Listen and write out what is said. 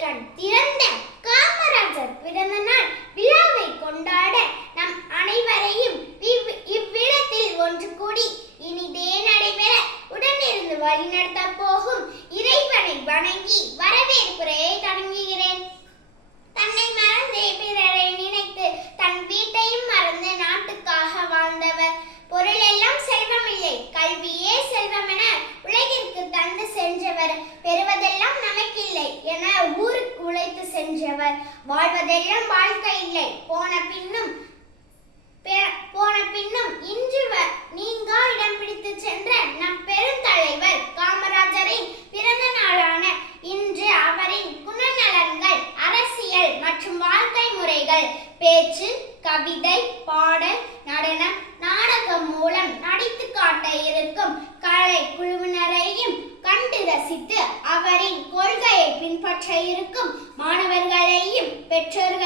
திறந்த காமராஜர் பிறந்த நாள் விழாவை கொண்டாட நம் அனைவரையும் இவ்விடத்தில் ஒன்று கூடி இனிதே நடைபெற உடனிருந்து வழிநடத்த போகும் இறைவனை வணங்கி வரவேற்புரையை தொடங்குகிறேன். தன்னை மறந்து பிறரை நினைத்து தன் வீட்டையும் மறந்து நாட்டுக்காக வாழ்ந்தவர். பொருள் எல்லாம் செல்வமில்லை கல்வியே செல்வமென உலகிற்கு தந்து சென்றவர். பெறுவதெல்லாம் நமக்கில்லை என சென்றவர். வாழ்வதெல்லாம் வாழ்க்கை இல்லை. போன பின்னும் போன பின்னும் இன்று நீங்கா இடம் பிடித்து சென்ற நம் பெருந்தலைவர் காமராஜரின் பிறந்த நாளான இன்று அவரின் குணநலன்கள் அரசியல் மற்றும் வாழ்க்கை முறைகள் பேச்சு கவிதை பாடல் நடனம் நாடகம் மூலம் நடித்து காட்ட இருக்கும் கலை குழுவினரையும் கண்டு ரசித்து அவரின் கொள்கையை பின்பற்ற இருக்கும் மாணவர்களையும் better